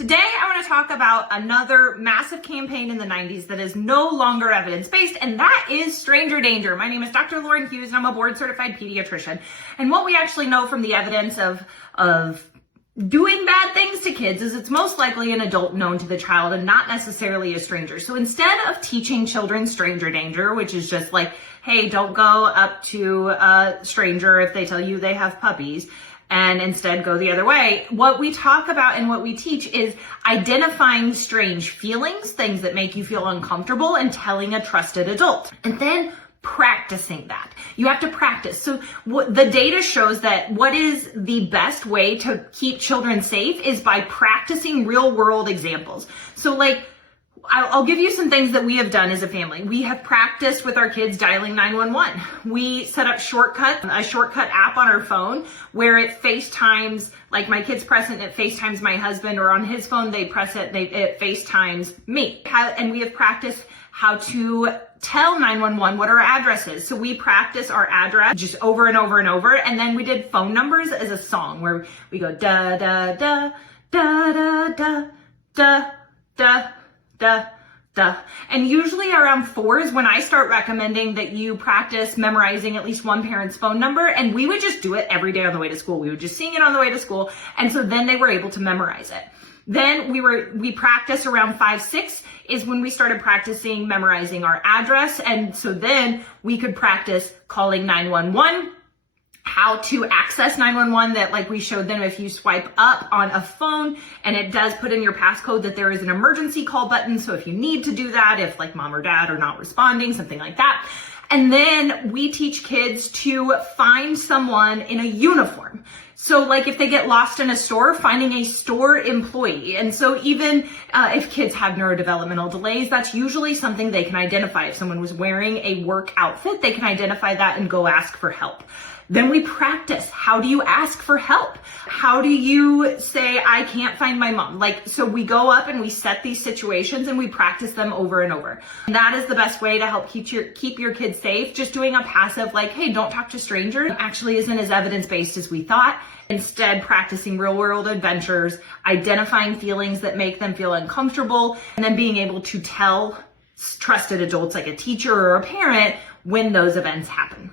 Today, I want to talk about another massive campaign in the 90s that is no longer evidence-based, and that is stranger danger. My name is Dr. Lauren Hughes, and I'm a board-certified pediatrician. And what we actually know from the evidence of doing bad things to kids is it's most likely an adult known to the child and not necessarily a stranger. So instead of teaching children stranger danger, which is just like, hey, don't go up to a stranger if they tell you they have puppies, and instead go the other way, what we talk about and what we teach is identifying strange feelings, things that make you feel uncomfortable, and telling a trusted adult. And then practicing that. You have to practice. So the data shows that what is the best way to keep children safe is by practicing real world examples. So like, I'll give you some things that we have done as a family. We have practiced with our kids dialing 911. We set up a shortcut app on our phone where it FaceTimes, like my kids press it and it FaceTimes my husband, or on his phone they press it and it FaceTimes me. And we have practiced how to tell 911 what our address is. So we practice our address just over and over and over. And then we did phone numbers as a song where we go da da da da da da da da. Duh, duh. And usually around 4 is when I start recommending that you practice memorizing at least one parent's phone number. And we would just do it every day on the way to school. We would just sing it on the way to school. And so then they were able to memorize it. Then we practiced around 5, 6 is when we started practicing memorizing our address. And so then we could practice calling 911. How to access 911, that like we showed them, if you swipe up on a phone and it does put in your passcode that there is an emergency call button. So if you need to do that, if like mom or dad are not responding, something like that. And then we teach kids to find someone in a uniform. So like if they get lost in a store, finding a store employee. And so even if kids have neurodevelopmental delays, that's usually something they can identify. If someone was wearing a work outfit, they can identify that and go ask for help. Then we practice. How do you ask for help? How do you say, I can't find my mom? Like, so we go up and we set these situations and we practice them over and over. And that is the best way to help keep your kids safe. Just doing a passive like, hey, don't talk to strangers actually isn't as evidence-based as we thought. Instead, practicing real world adventures, identifying feelings that make them feel uncomfortable, and then being able to tell trusted adults like a teacher or a parent when those events happen.